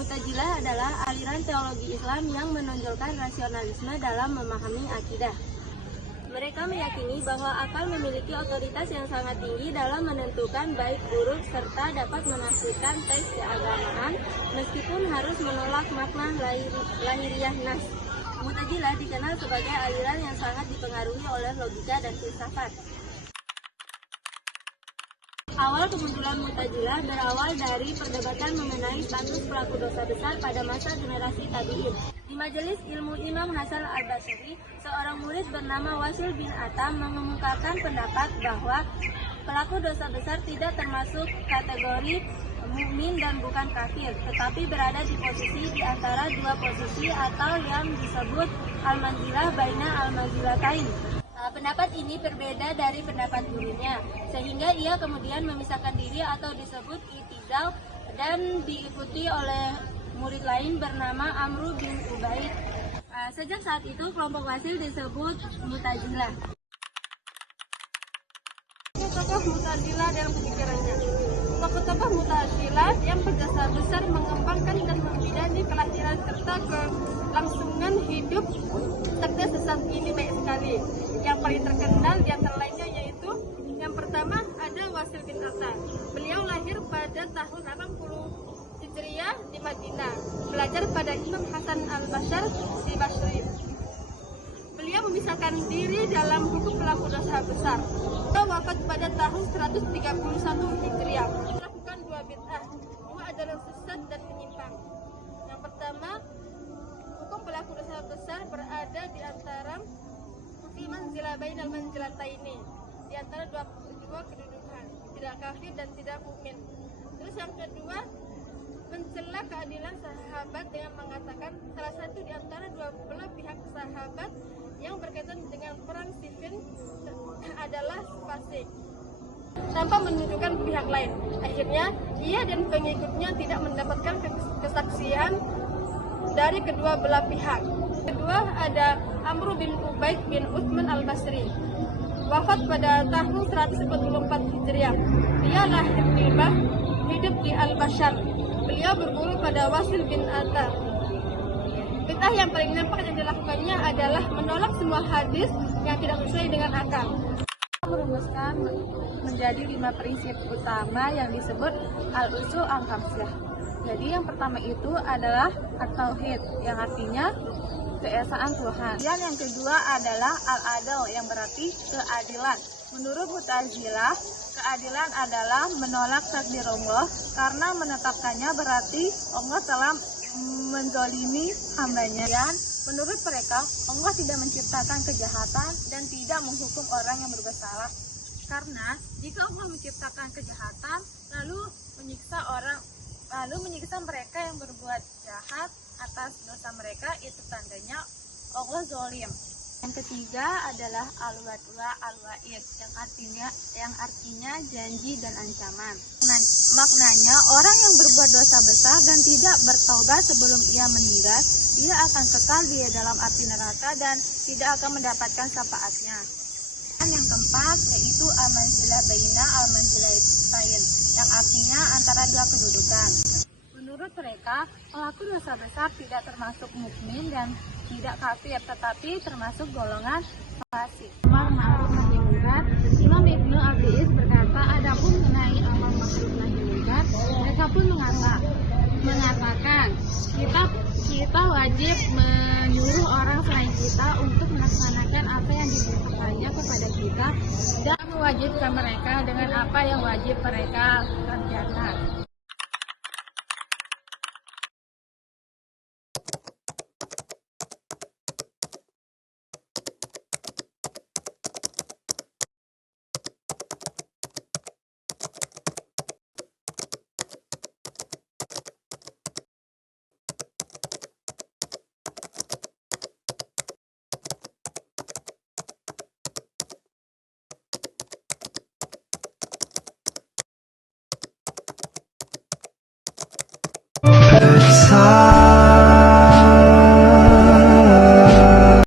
Mu'tazilah adalah aliran teologi Islam yang menonjolkan rasionalisme dalam memahami akidah. Mereka meyakini bahwa akal memiliki otoritas yang sangat tinggi dalam menentukan baik buruk serta dapat menafsirkan teks keagamaan meskipun harus menolak makna lahiriah nas. Mu'tazilah dikenal sebagai aliran yang sangat dipengaruhi oleh logika dan filsafat. Awal kemunculan Mu'tazilah berawal dari perdebatan mengenai status pelaku dosa besar pada masa generasi tabi'in. Di majelis ilmu Imam Hasan al-Basri, seorang murid bernama Wasil bin Atam mengemukakan pendapat bahwa pelaku dosa besar tidak termasuk kategori mukmin dan bukan kafir, tetapi berada di posisi di antara dua posisi atau yang disebut al-manzilah baina al-manzilatain. Pendapat ini berbeda dari pendapat gurunya, sehingga ia kemudian memisahkan diri atau disebut i'tizal dan diikuti oleh murid lain bernama Amru bin Ubaid. Sejak saat itu kelompok Wasil disebut Mu'tazilah. Tokoh Mu'tazilah dalam pemikirannya. Tokoh-tokoh Mu'tazilah yang berjasa besar mengembangkan dan membidani kelahiran serta kelangsungan hidup serta sesat ini baik sekali. Yang paling terkenal di antara lainnya yaitu yang pertama ada Wasil bin Atam. Beliau lahir pada tahun 80 Hijriah di Madinah, belajar pada Imam Hasan al-Basri di Basri. Beliau memisahkan diri dalam hukum pelaku dosa besar. Beliau wafat pada tahun 131 Hijriah. Melakukan dua bid'ah, dua ajaran sesat dan menyimpang. Yang pertama, hukum pelaku dosa besar berada di antara manzilah bainal manzilataini, di antara dua kedudukan, tidak kafir dan tidak mukmin. Terus yang kedua, mencela keadilan sahabat dengan mengatakan salah satu di antara dua belah pihak sahabat yang berkaitan dengan perang Siffin adalah fasik, tanpa menunjukkan pihak lain. Akhirnya ia dan pengikutnya tidak mendapatkan kesaksian dari kedua belah pihak. Kedua ada Amru bin Ubaid bin Utsman al-Basri, wafat pada tahun 144 Hijriah. Dia lahir di Bah, hidup di Al-Bashar. Beliau berguru pada Wasil bin Atam. Bid'ah yang paling nampak yang dilakukannya adalah menolak semua hadis yang tidak sesuai dengan akal. Merumuskan menjadi 5 prinsip utama yang disebut al-usul al-khamsah. Jadi yang pertama itu adalah at-tauhid, yang artinya keesaan Tuhan. Dan yang kedua adalah al-adl, yang berarti keadilan. Menurut Mu'tazilah, keadilan adalah menolak takdir Allah karena menetapkannya berarti Allah telah menzalimi hambanya. Dan menurut mereka, Allah tidak menciptakan kejahatan dan tidak menghukum orang yang bersalah. Karena jika Allah menciptakan kejahatan lalu menyiksa mereka yang berbuat jahat atas dosa mereka, itu tandanya Allah zalim. Yang ketiga adalah al-wadwa al-wa'id, yang artinya janji dan ancaman. Maknanya orang yang berbuat dosa besar dan tidak bertaubat sebelum ia meninggal, ia akan kekal di dalam api neraka dan tidak akan mendapatkan syafaatnya. Dan yang keempat yaitu al-manzilah baina al-manzilatain, yang artinya antara dua kedudukan. Menurut mereka, pelaku dosa besar tidak termasuk mukmin dan tidak kafir, tetapi termasuk golongan fasik. Imam Ibnu Abdiis berkata, adapun mengenai amal makhluk nahi mungkar, mereka pun mengatakan kita wajib menyuruh orang selain kita untuk melaksanakan apa yang diperintahkannya kepada kita dan mewajibkan mereka dengan apa yang wajib mereka kerjakan. It's hard.